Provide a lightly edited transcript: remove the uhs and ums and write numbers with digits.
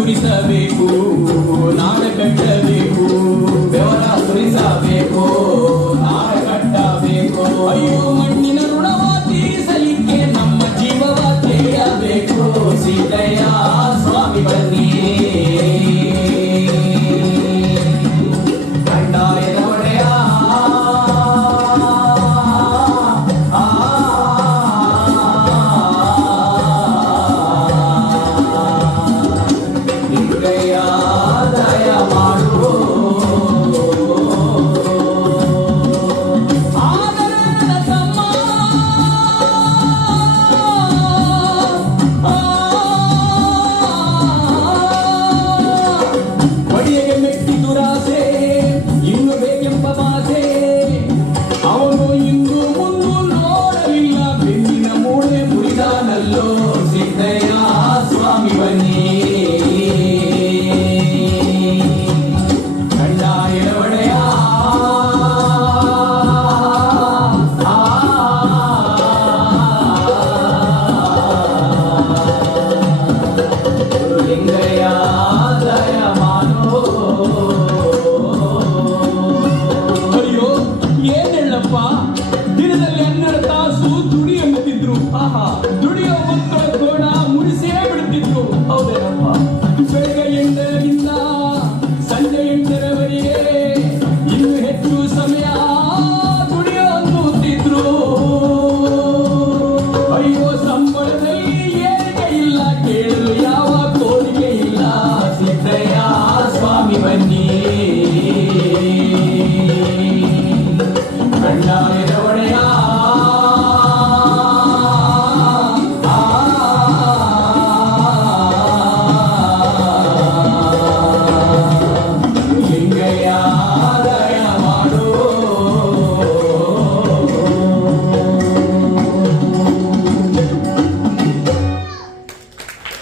ಸುರಿಸಬೇಕು, ನಾಡ ಕಟ್ಟಬೇಕು, ಬೆವರ ಸುರಿಸಬೇಕು, ನಾಡ ಕಟ್ಟಬೇಕು. ಅಯ್ಯೋ ಮಣ್ಣಿನ ಋಣವ ತೀರಿಸಲಿಕ್ಕೆ ನಮ್ಮ ಜೀವವ ತೆಗೆಯಬೇಕು. ಸಿದ್ದಯ್ಯ ಸ್ವಾಮಿ ಬನ್ನಿ, ಕಂದಾಯದ ಒಡೆಯ ದಯ ಮಾಡು. ಆದರದ ತಮ್ಮ ಒಡೆಯಗೆ ಮೆಟ್ಟಿ ದುರಾಸೆ, ಇನ್ನು ಬೇಕೆಂಬ ಮಾಸೆ. ಅವನು ಇಂದು ಮುಂದು ನೋಡಲಿಲ್ಲ, ಬೆನ್ನಿನ ಮೂಳೆ ಮುರಿದಾನಲ್ಲೋ. ಸಿದ್ದಯ್ಯ ಸ್ವಾಮಿ ಬನ್ನಿ,